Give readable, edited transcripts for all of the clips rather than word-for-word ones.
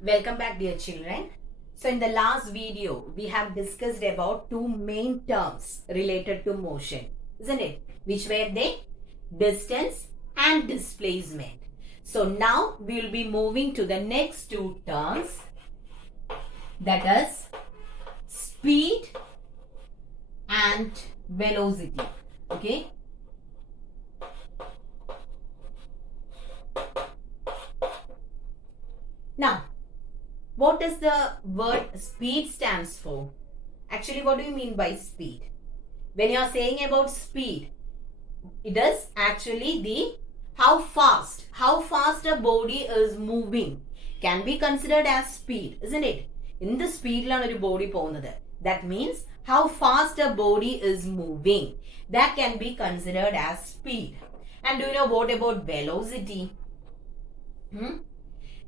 Welcome back, dear children. So in the last video, we have discussed about two main terms related to motion, isn't it? Which were they? Distance and displacement. So now we will be moving to the next two terms, that is speed and velocity. Okay. Now, what does the word speed stands for? Actually, what do you mean by speed? When you are saying about speed, it is actually the how fast a body is moving can be considered as speed, isn't it? In the speed ലാണ് ഒരു body പോകുന്നത്. That means how fast a body is moving. That can be considered as speed. And do you know what about velocity?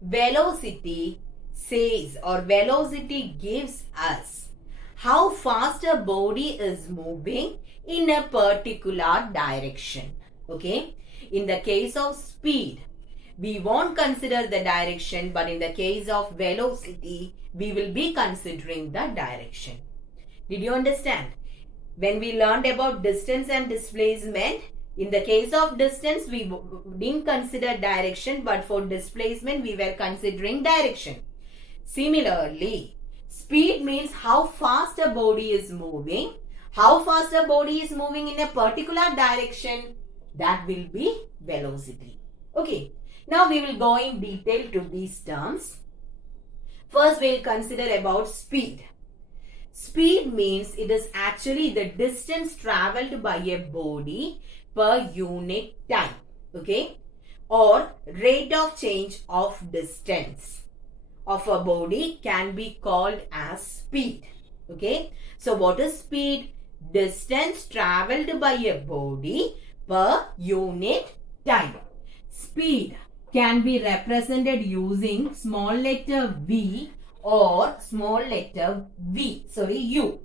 Velocity says, or velocity gives us how fast a body is moving in a particular direction. Okay. In the case of speed, we won't consider the direction, but in the case of velocity, we will be considering the direction. Did you understand? When we learned about distance and displacement, in the case of distance, we didn't consider direction, but for displacement, we were considering direction. Similarly, speed means how fast a body is moving. How fast a body is moving in a particular direction, that will be velocity. Okay. Now we will go in detail to these terms. First, we will consider about speed. Speed means it is actually the distance traveled by a body per unit time. Okay. Or rate of change of distance of a body can be called as speed. Okay. So what is speed? Distance traveled by a body per unit time. Speed can be represented using small letter v or small letter u.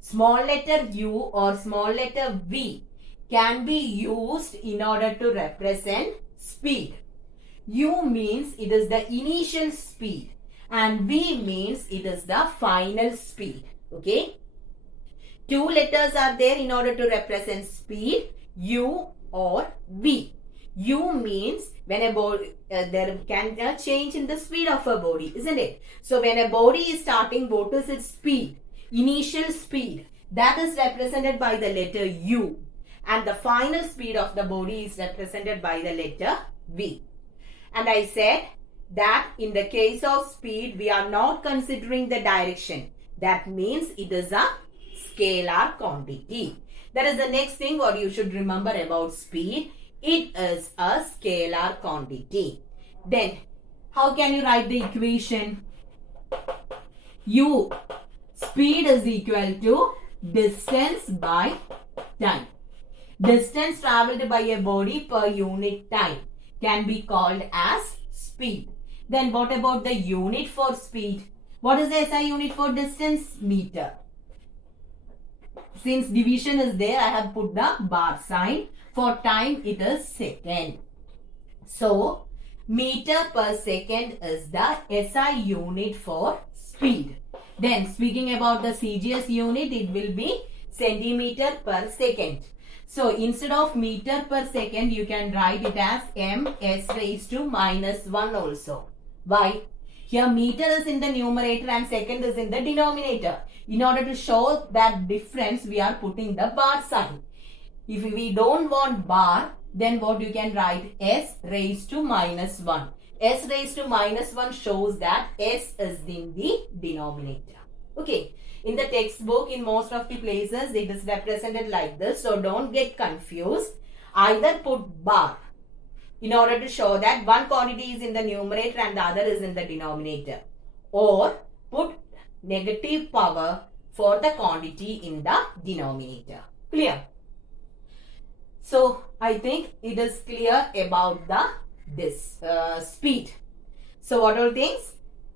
Small letter u or small letter v can be used in order to represent speed. U means it is the initial speed and v means it is the final speed. Okay. Two letters are there in order to represent speed, u or v. U means when a body, there can a change in the speed of a body, isn't it? So when a body is starting, what is its speed? Initial speed. That is represented by the letter u. And the final speed of the body is represented by the letter v. And I said that in the case of speed, we are not considering the direction. That means it is a scalar quantity. That is the next thing what you should remember about speed. It is a scalar quantity. Then, how can you write the equation? U, speed is equal to distance by time. Distance traveled by a body per unit time can be called as speed. Then what about the unit for speed? What is the SI unit for distance? Meter. Since division is there, I have put the bar sign. For time, it is second. So, meter per second is the SI unit for speed. Then, speaking about the CGS unit, it will be centimeter per second. So, instead of meter per second, you can write it as ms raised to minus 1 also. Why? Here meter is in the numerator and second is in the denominator. In order to show that difference, we are putting the bar sign. If we don't want bar, then what you can write? S raised to minus 1. S raised to minus 1 shows that S is in the denominator. Okay. In the textbook, in most of the places, it is represented like this. So, don't get confused. Either put bar in order to show that one quantity is in the numerator and the other is in the denominator. Or put negative power for the quantity in the denominator. Clear? So, I think it is clear about this speed. So, what are things?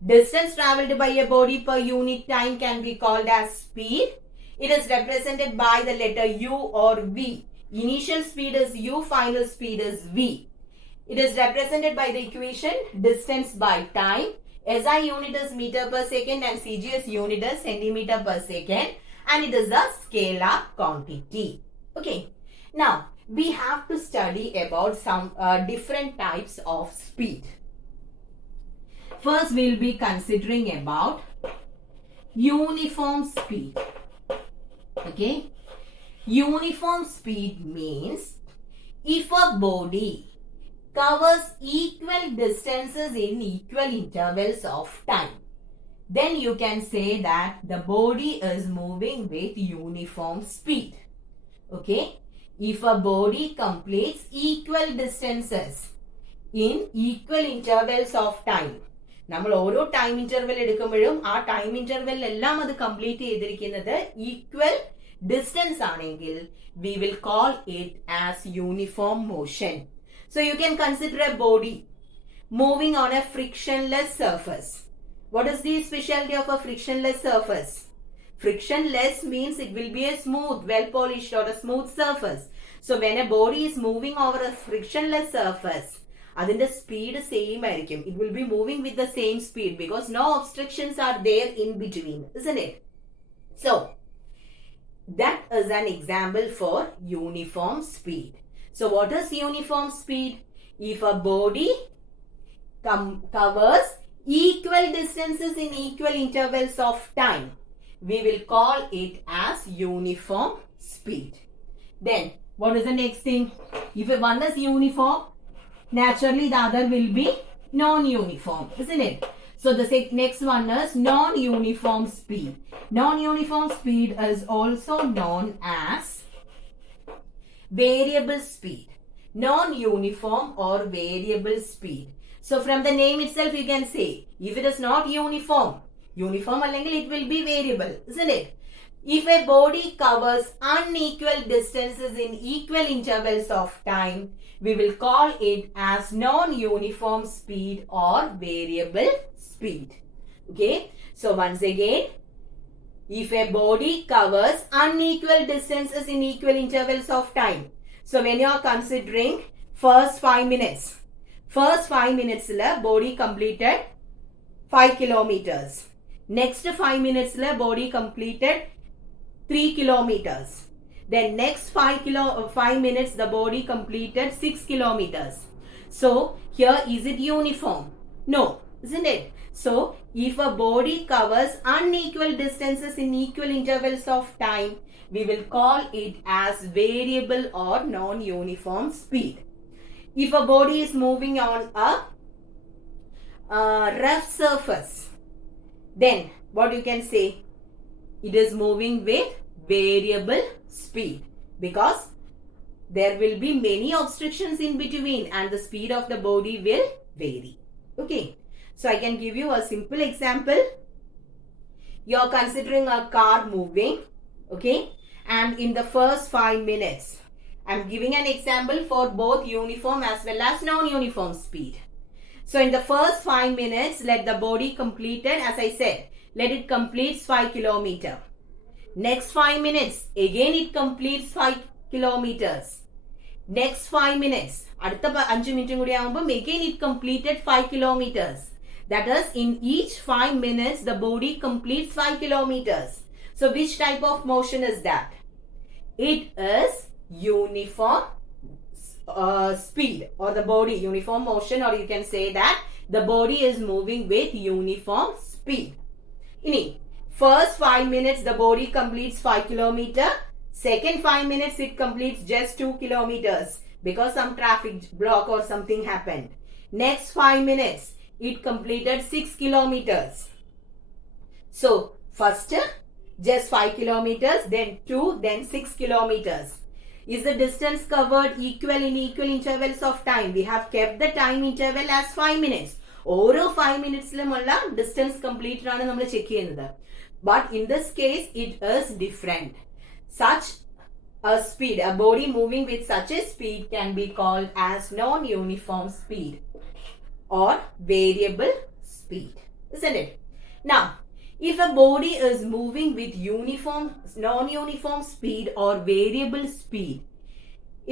Distance traveled by a body per unit time can be called as speed. It is represented by the letter u or v. Initial speed is u, final speed is v. It is represented by the equation distance by time. SI unit is meter per second and CGS unit is centimeter per second, and it is a scalar quantity. Okay. Now, we have to study about some different types of speed. First, we will be considering about uniform speed. Okay. Uniform speed means if a body covers equal distances in equal intervals of time, then you can say that the body is moving with uniform speed. Okay. If a body completes equal distances in equal intervals of time, നമ്മൾ ഓരോ time interval എടുക്കുമ്പോഴും ആ time interval എല്ലാം അത് complete ചെയ്തിരിക്കുന്നത് equal distance ആണെങ്കിൽ we will call it as uniform motion. So you can consider a body moving on a frictionless surface. What is the specialty of a frictionless surface? Frictionless means it will be a smooth, well polished or a smooth surface. So when a body is moving over a frictionless surface, അതിന്റെ speed same ആയിരിക്കും. It will be moving with the same speed because no obstructions are there in between, isn't it? So that is an example for uniform speed. So what is uniform speed? If a body covers equal distances in equal intervals of time, we will call it as uniform speed. Then what is the next thing? If one is uniform, naturally the other will be non-uniform, isn't it? So the next one is non-uniform speed. Non-uniform speed is also known as variable speed. Non-uniform or variable speed. So from the name itself you can say, if it is not uniform അല്ലെങ്കിൽ it will be variable, isn't it? If a body covers unequal distances in equal intervals of time, we will call it as non-uniform speed or variable speed. Okay. So once again, if a body covers unequal distances in equal intervals of time. So when you are considering first 5 minutes la body completed 5 kilometers. Next 5 minutes la body completed 3 kilometers. Then next 5 minutes the body completed 6 kilometers. So here is it uniform? No, isn't it? So if a body covers unequal distances in equal intervals of time, we will call it as variable or non-uniform speed. If a body is moving on a rough surface, then what you can say? It is moving with variable speed because there will be many obstructions in between and the speed of the body will vary. Okay. So I can give you a simple example. You are considering a car moving. Okay. And in the first 5 minutes, I am giving an example for both uniform as well as non-uniform speed. So in the first 5 minutes, let the body completed, as I said, let it complete 5 kilometers. Next 5 minutes, again it completes 5 kilometers. Next 5 minutes, അടുത്ത 5 മിനിറ്റും കൂടി ആകുമ്പോൾ again it completed 5 kilometers. That is, in each 5 minutes, the body completes 5 kilometers. So which type of motion is that? It is uniform speed or the body, uniform motion, or you can say that the body is moving with uniform speed. Ini, first 5 minutes the body completes 5 kilometers. Second 5 minutes it completes just 2 kilometers because some traffic block or something happened. Next 5 minutes it completed 6 kilometers. So first just 5 kilometers, then 2, then 6 kilometers. Is the distance covered equal in equal intervals of time? We have kept the time interval as 5 minutes. ഓരോ 5 മിനിറ്റ്സിലുമുള്ള distance complete ആണ് നമ്മൾ check ചെയ്യുന്നത്. But in this case, it is different. Such a speed, a body moving with such a speed can be called as non-uniform speed or variable speed, isn't it? Now, if a body is moving with non-uniform speed or variable speed,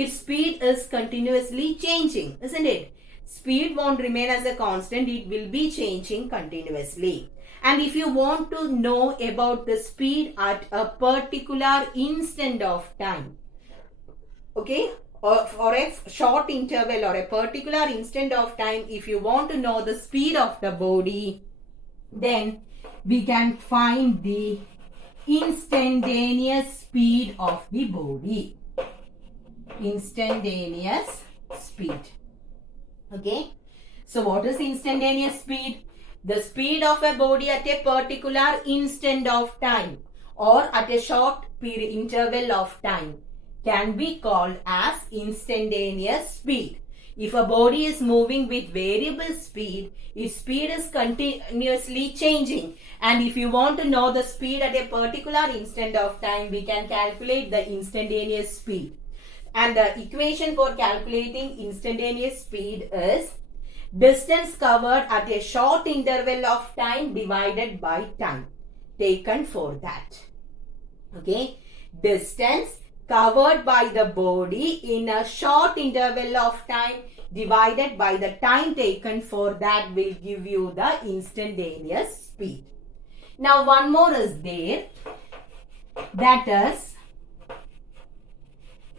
its speed is continuously changing, isn't it? speed won't remain as a constant, it will be changing continuously. And if you want to know about the speed at a particular instant of time, okay, or for a short interval or a particular instant of time, if you want to know the speed of the body, then we can find the instantaneous speed of the body. Instantaneous speed. Okay. So what is instantaneous speed? The speed of a body at a particular instant of time or at a short period interval of time can be called as instantaneous speed. If a body is moving with variable speed, its speed is continuously changing. And if you want to know the speed at a particular instant of time, we can calculate the instantaneous speed. And the equation for calculating instantaneous speed is distance covered at a short interval of time divided by time taken for that. Okay, distance covered by the body in a short interval of time divided by the time taken for that will give you the instantaneous speed. Now one more is there, that is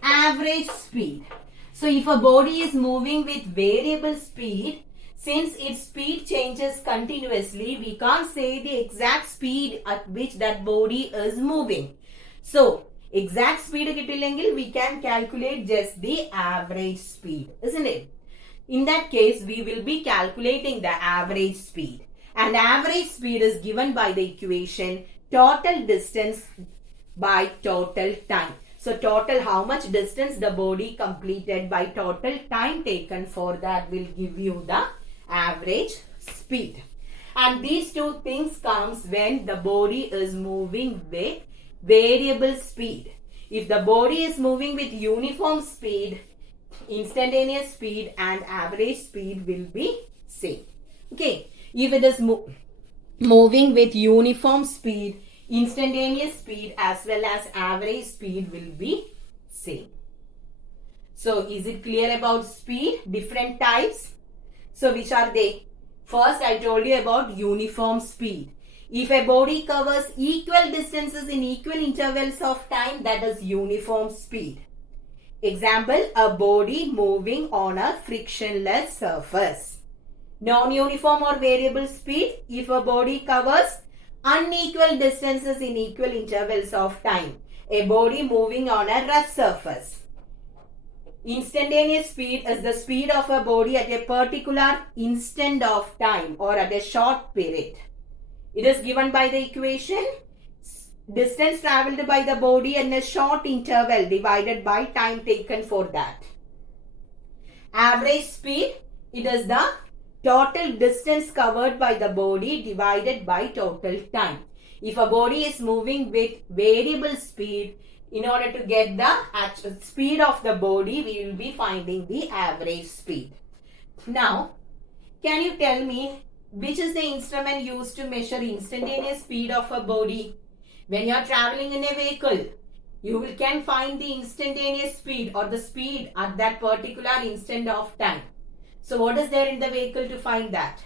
average speed. So if a body is moving with variable speed, since its speed changes continuously, we can't say the exact speed at which that body is moving. So exact speed kittilengil we can calculate just the average speed, isn't it? In that case, we will be calculating the average speed. And average speed is given by the equation total distance by total time. So total how much distance the body completed by total time taken for that will give you the average speed. And these two things comes when the body is moving with variable speed. If the body is moving with uniform speed, instantaneous speed and average speed will be same. Okay. If it is moving with uniform speed, instantaneous speed as well as average speed will be same. So is it clear about speed? Different types. So which are they? First I told you about uniform speed. If a body covers equal distances in equal intervals of time, that is uniform speed. Example, a body moving on a frictionless surface. Non-uniform or variable speed, if a body covers unequal distances in equal intervals of time. A body moving on a rough surface. Instantaneous speed is the speed of a body at a particular instant of time or at a short period. It is given by the equation distance travelled by the body in a short interval divided by time taken for that. Average speed, it is the total distance covered by the body divided by total time. If a body is moving with variable speed, in order to get the actual speed of the body, we will be finding the average speed. Now, can you tell me which is the instrument used to measure instantaneous speed of a body? When you are traveling in a vehicle, you can find the instantaneous speed or the speed at that particular instant of time. So what is there in the vehicle to find that?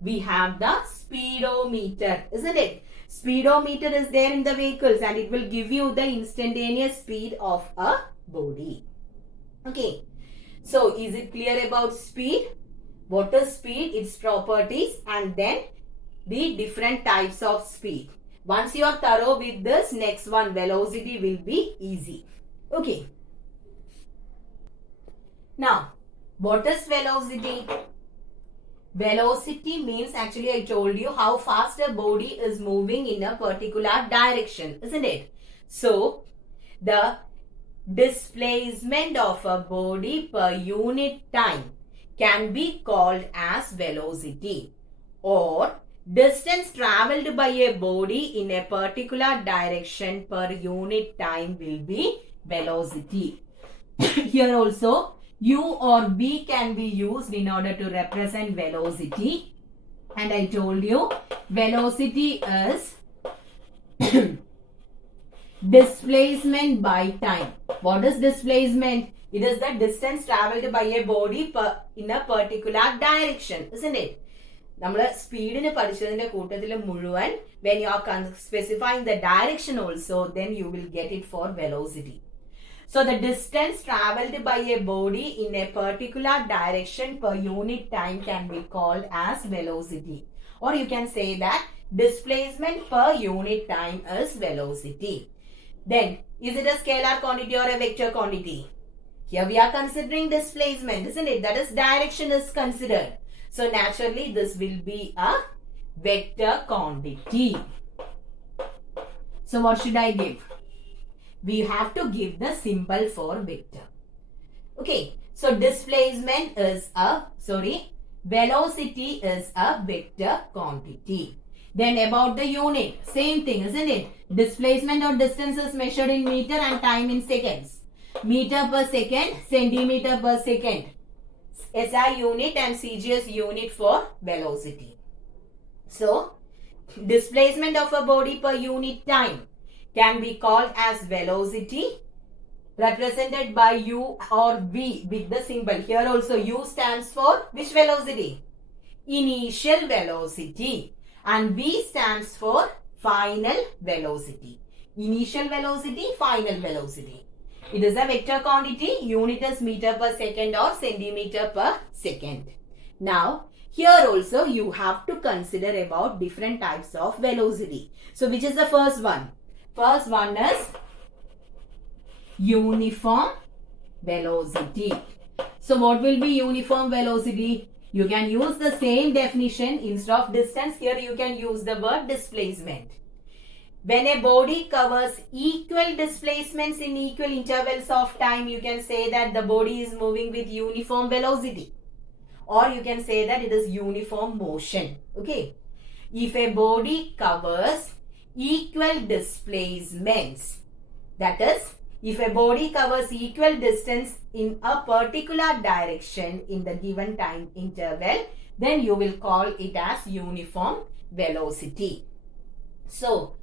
We have the speedometer, isn't it? Speedometer is there in the vehicles and it will give you the instantaneous speed of a body. Okay. So is it clear about speed? What is speed? Its properties and then the different types of speed. Once you are thorough with this, next one, velocity, will be easy. Okay. Now, what is velocity? Velocity means, actually I told you how fast a body is moving in a particular direction, isn't it? So, the displacement of a body per unit time can be called as velocity, or distance travelled by a body in a particular direction per unit time will be velocity. Here also, U or V can be used in order to represent velocity. And I told you, velocity is displacement by time. What is displacement? It is the distance traveled by a body in a particular direction, isn't it? നമ്മൾ സ്പീഡിന് പഠിച്ചതിന്റെ കൂട്ടത്തിൽ മുഴുവൻ when you are specifying the direction also, then you will get it for velocity. So the distance traveled by a body in a particular direction per unit time can be called as velocity. Or you can say that displacement per unit time is velocity. Then, is it a scalar quantity or a vector quantity? Here we are considering displacement, isn't it? That is, direction is considered. So naturally this will be a vector quantity. So what should I give? We have to give the symbol for vector. Okay, so displacement is velocity is a vector quantity. Then about the unit, same thing, isn't it? Displacement or distance is measured in meter and time in seconds. Meter per second, centimeter per second. SI unit and CGS unit for velocity. So, displacement of a body per unit time can be called as velocity, represented by U or V with the symbol. Here also U stands for which velocity? Initial velocity. And V stands for final velocity. Initial velocity, final velocity. It is a vector quantity. Unit is meter per second or centimeter per second. Now, here also you have to consider about different types of velocity. So, which is the first one? First one is uniform velocity. So, what will be uniform velocity? You can use the same definition. Instead of distance, here you can use the word displacement. When a body covers equal displacements in equal intervals of time, you can say that the body is moving with uniform velocity. Or you can say that it is uniform motion. Okay. If a body covers equal displacements, that is, if a body covers equal distance in a particular direction in the given time interval, then you will call it as uniform velocity. So,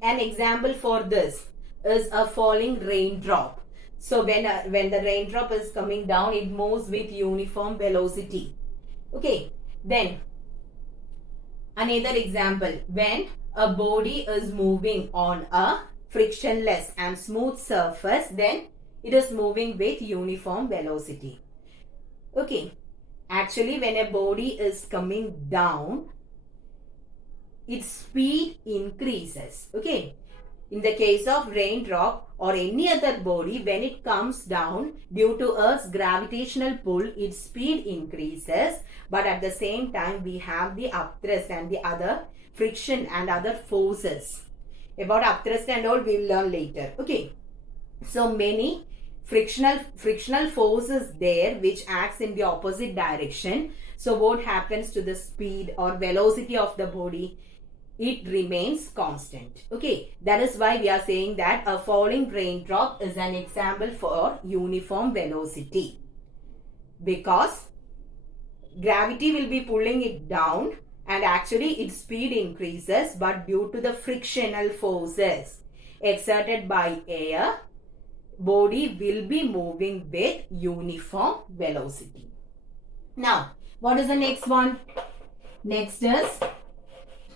an example for this is a falling raindrop. So, when the raindrop is coming down, it moves with uniform velocity. Okay, then another example, when a body is moving on a frictionless and smooth surface, then it is moving with uniform velocity. Okay, actually when a body is coming down, its speed increases. Okay, in the case of raindrop or any other body, when it comes down due to Earth's gravitational pull, its speed increases, but at the same time we have the upthrust and the other friction and other forces. About upthrust and all we will learn later. Okay, so many frictional forces there which acts in the opposite direction. So what happens to the speed or velocity of the body? It remains constant. Okay, that is why we are saying that a falling raindrop is an example for uniform velocity, because gravity will be pulling it down and actually its speed increases, but due to the frictional forces exerted by air, body will be moving with uniform velocity. Now, what is the next one? Next is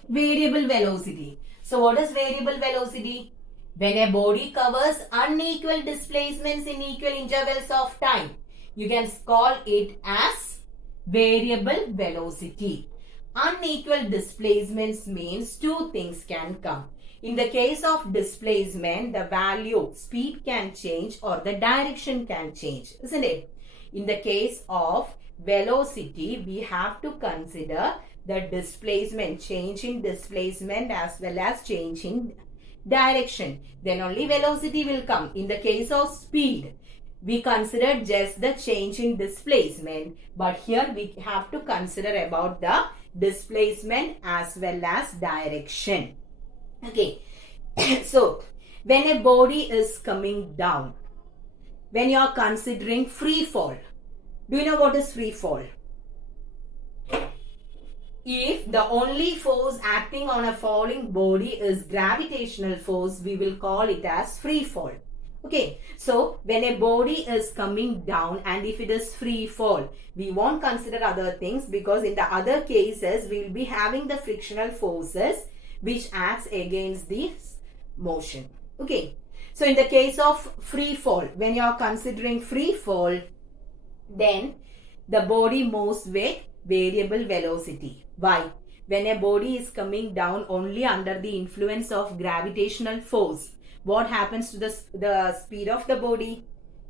variable velocity. So, what is variable velocity? When a body covers unequal displacements in equal intervals of time, you can call it as variable velocity. Unequal displacements means two things can come. In the case of displacement, the value, speed can change or the direction can change, isn't it? In the case of velocity, we have to consider the displacement, change in displacement as well as change in direction. Then only velocity will come. In the case of speed, we considered just the change in displacement, but here we have to consider about the displacement as well as direction. Okay, so when a body is coming down, when you are considering free fall, do you know what is free fall? If the only force acting on a falling body is gravitational force, we will call it as free fall. Okay, so when a body is coming down and if it is free fall, we won't consider other things because in the other cases, we will be having the frictional forces which acts against this motion. Okay, so in the case of free fall, when you are considering free fall, then the body moves with variable velocity. Why? When a body is coming down only under the influence of gravitational force, what happens to the speed of the body?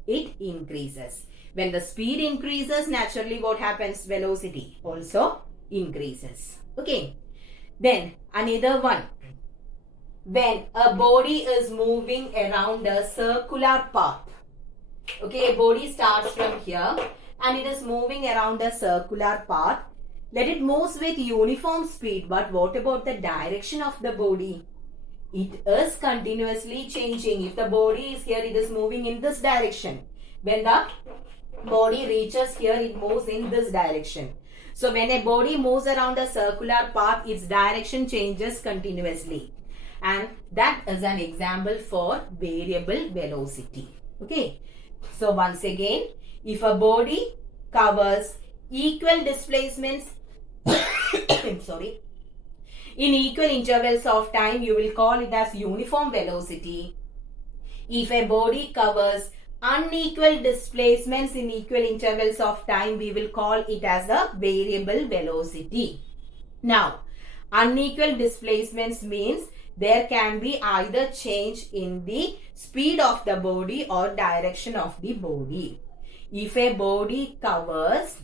It increases. When the speed increases, naturally what happens? Velocity also increases. Okay. Then another one. When a body is moving around a circular path. Okay, a body starts from here and it is moving around a circular path. Let it move with uniform speed. But what about the direction of the body? It is continuously changing. If the body is here, it is moving in this direction. When the body reaches here, it moves in this direction. So when a body moves around a circular path, its direction changes continuously. And that is an example for variable velocity. Okay. So once again, if a body covers equal displacements, sorry, in equal intervals of time, you will call it as uniform velocity. If a body covers unequal displacements in equal intervals of time, we will call it as a variable velocity. Now, unequal displacements means there can be either change in the speed of the body or direction of the body. If a body covers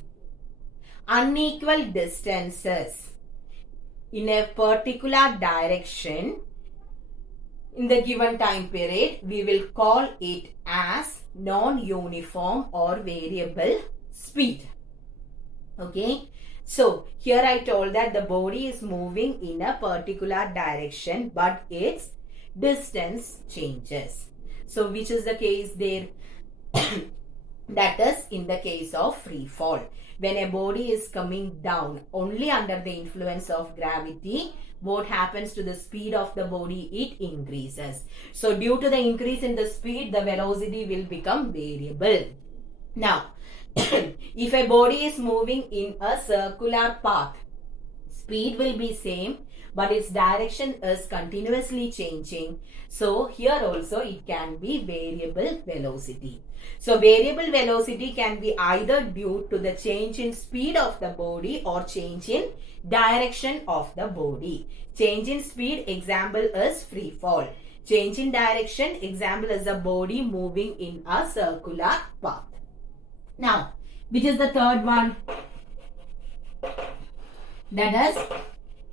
unequal distances in a particular direction in the given time period, we will call it as non-uniform or variable speed. Okay. So, here I told that the body is moving in a particular direction but its distance changes. So, which is the case there? That is in the case of free fall. When a body is coming down only under the influence of gravity, what happens to the speed of the body? It increases. So, due to the increase in the speed, the velocity will become variable. Now, if a body is moving in a circular path, speed will be same but its direction is continuously changing. So, here also it can be variable velocity. So, variable velocity can be either due to the change in speed of the body or change in direction of the body. Change in speed, example is free fall. Change in direction, example is the body moving in a circular path. Now, which is the third one? That is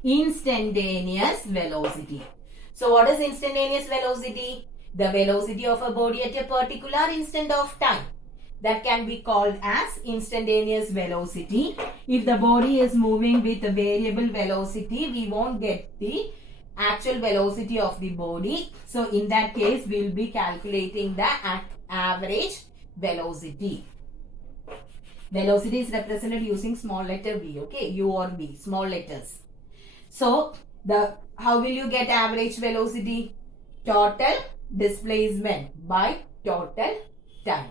instantaneous velocity. So, what is instantaneous velocity? The velocity of a body at a particular instant of time. That can be called as instantaneous velocity. If the body is moving with a variable velocity, we won't get the actual velocity of the body. So, in that case, we will be calculating the average velocity. Velocity is represented using small letter v, okay, u or v, small letters. So, how will you get average velocity? Total displacement by total time.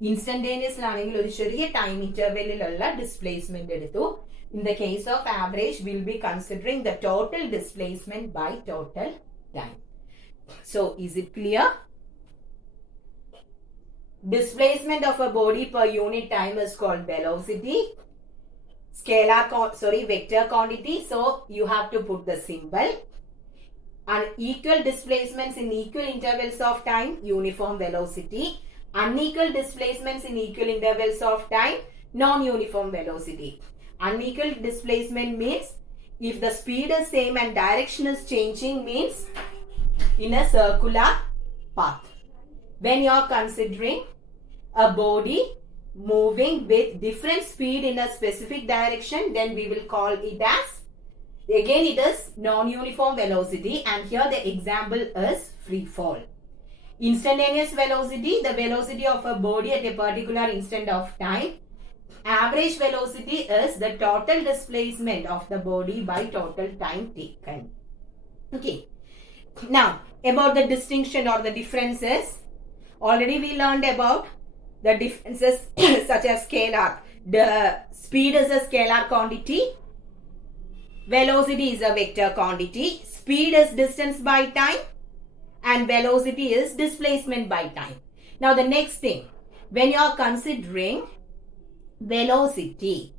Instantaneous laanengil oru cheriya time interval ulla displacement eduthu. In the case of average, we will be considering the total displacement by total time. So, is it clear? Displacement of a body per unit time is called velocity. Vector quantity. So, you have to put the symbol. And equal displacements in equal intervals of time, uniform velocity. Unequal displacements in equal intervals of time, non-uniform velocity. Unequal displacement means if the speed is same and direction is changing, means in a circular path. When you are considering a body moving with different speed in a specific direction, then we will call it as, again it is non-uniform velocity, and here the example is free fall. Instantaneous velocity, the velocity of a body at a particular instant of time. Average velocity is the total displacement of the body by total time taken. Okay. Now, about the distinction or the differences. Already we learned about the differences such as scalar. The speed is a scalar quantity. Velocity is a vector quantity. Speed is distance by time. And velocity is displacement by time. Now the next thing, when you are considering velocity,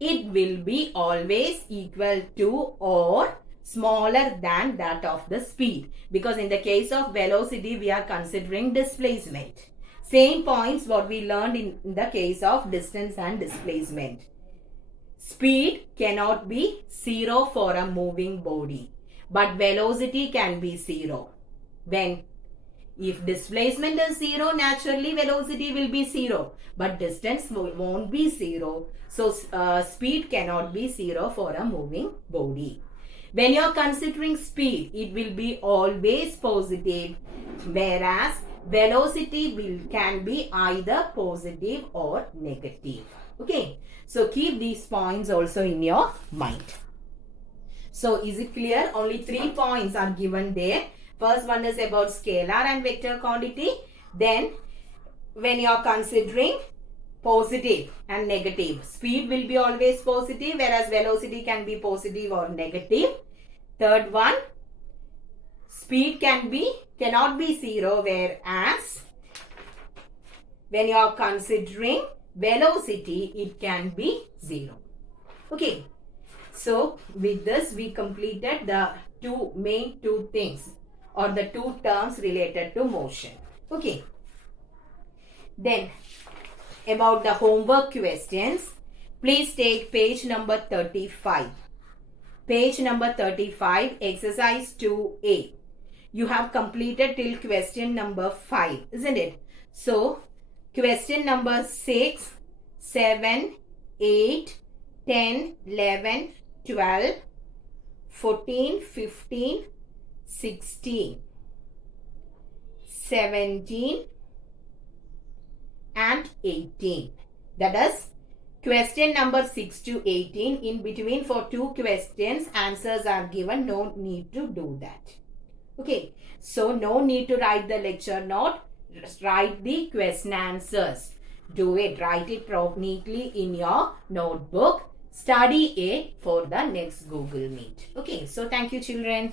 it will be always equal to or smaller than that of the speed. Because in the case of velocity, we are considering displacement. Same points what we learned in the case of distance and displacement. Speed cannot be 0 for a moving body, but velocity can be 0. When? If displacement is 0, naturally velocity will be 0, but distance won't be 0. So speed cannot be 0 for a moving body. When you are considering speed, it will be always positive, whereas velocity can be either positive or negative. Okay, so keep these points also in your mind. So is it clear? Only 3 points are given there. First one is about scalar and vector quantity. Then when you are considering positive and negative, speed will be always positive, whereas velocity can be positive or negative. Third one, speed cannot be 0, whereas when you are considering velocity, it can be 0. Okay, so with this we completed the main two things or the 2 terms related to motion. Okay, then about the homework questions, please take page number 35. Page number 35, exercise 2A. You have completed till question number 5, isn't it? So, question number 6, 7, 8, 10, 11, 12, 14, 15, 16, 17 and 18. That is question number 6 to 18. In between for 2 questions, answers are given. No need to do that. Okay. So, no need to write the lecture note. Just write the question answers. Do it. Write it neatly in your notebook. Study it for the next Google Meet. Okay. So, thank you children.